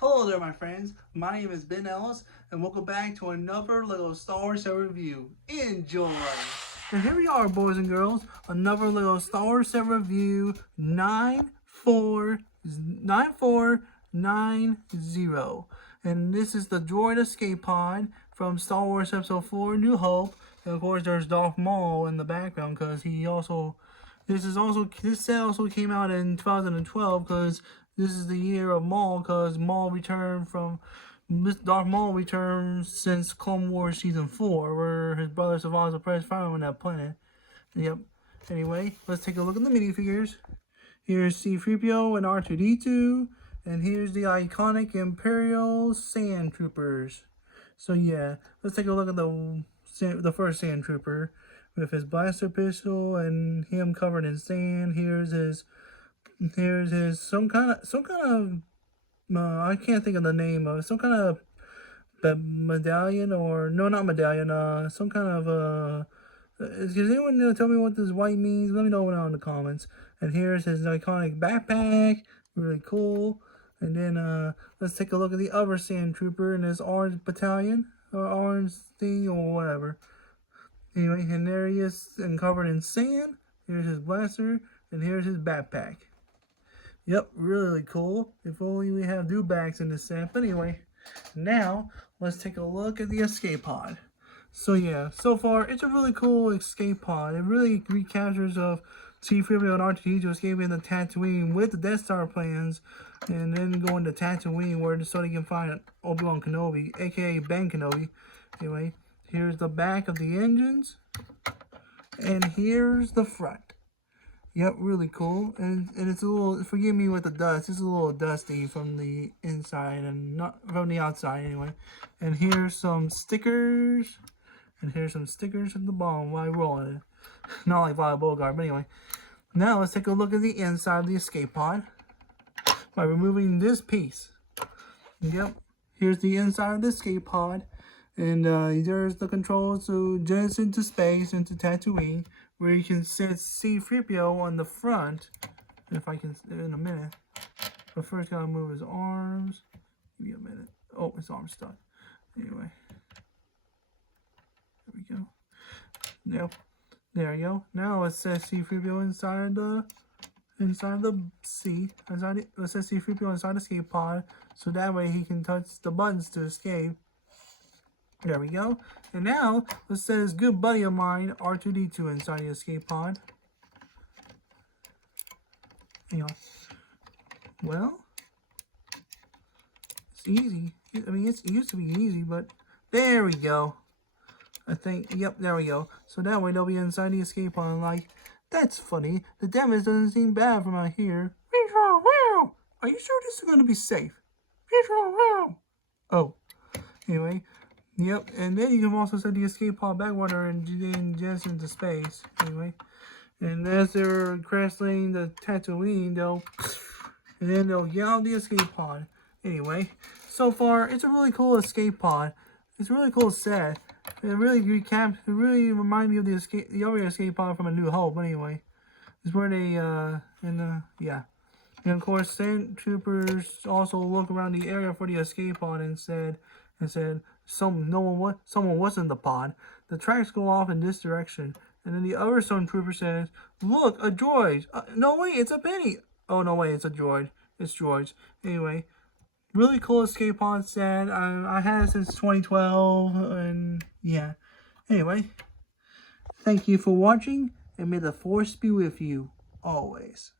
Hello there, my friends. My name is Ben Ellis, and welcome back to another little Star Wars set review. Enjoy! And here we are, boys and girls, another little Star Wars set review 9490. And this is the droid escape pod from Star Wars Episode 4 New Hope. And of course, there's Darth Maul in the background because this set also came out in 2012 because this is the year of Maul, because Darth Maul returned since Clone Wars Season 4, where his brother survives the press fire on that planet. Yep. Anyway, let's take a look at the minifigures. Here's C-3PO and R2-D2, and here's the iconic Imperial Sand Troopers. So yeah, let's take a look at the first Sand Trooper with his blaster pistol and him covered in sand. Here's his some kind of I can't think of the name of it. Some kind of medallion, or no, not medallion. Some kind of does anyone tell me what this white means? Let me know down in the comments. And here's his iconic backpack, really cool. And then let's take a look at the other Sand Trooper in his orange battalion or orange thing or whatever. Anyway, and there he is, and covered in sand. Here's his blaster, and here's his backpack. Yep, really cool. If only we have dewbacks in this set. But anyway, now let's take a look at the escape pod. So yeah, so far it's a really cool escape pod. It really recaptures of C-3PO and R2-D2 escaping the Tatooine with the Death Star plans, and then going to Tatooine where so they can find Obi-Wan Kenobi, aka Ben Kenobi. Anyway, here's the back of the engines, and here's the front. Yep, really cool. And it's a little, forgive me with the dust, it's a little dusty from the inside and not from the outside anyway. And here's some stickers. And here's some stickers at the bottom while rolling it. Not like Violet Beauregard, but anyway. Now let's take a look at the inside of the escape pod by removing this piece. Yep, here's the inside of the escape pod. And there's the controls to jet into space, into Tatooine, where you can set C-3PO on the front. If I can, in a minute. But first, gotta move his arms. Give me a minute. Oh, his arm's stuck. Anyway. There we go. Yep. There we go. Now let's set C-3PO inside the seat. Let's set C-3PO inside the escape pod, so that way he can touch the buttons to escape. There we go. And now, let's set his good buddy of mine, R2-D2, inside the escape pod. Hang on. Well, it's easy. I mean, it used to be easy, but there we go. I think, yep, there we go. So that way they'll be inside the escape pod like, that's funny. The damage doesn't seem bad from out here. Are you sure this is going to be safe? Oh, anyway. Yep, and then you can also set the escape pod backwater and then just into space. Anyway, and as they're crashing the Tatooine, and then they'll get out the escape pod. Anyway, so far it's a really cool escape pod. It's a really cool set. It really reminds me of the other escape pod from A New Hope. But anyway, it's where they yeah. And of course, Sand Troopers also look around the area for the escape pod and said, someone was in the pod. The tracks go off in this direction. And then the other Sand Trooper says, look, a droid. No, wait, it's a penny. Oh, no, wait, it's a droid. It's droids. Anyway, really cool escape pod set. I had it since 2012. And yeah. Anyway, thank you for watching. And may the Force be with you always.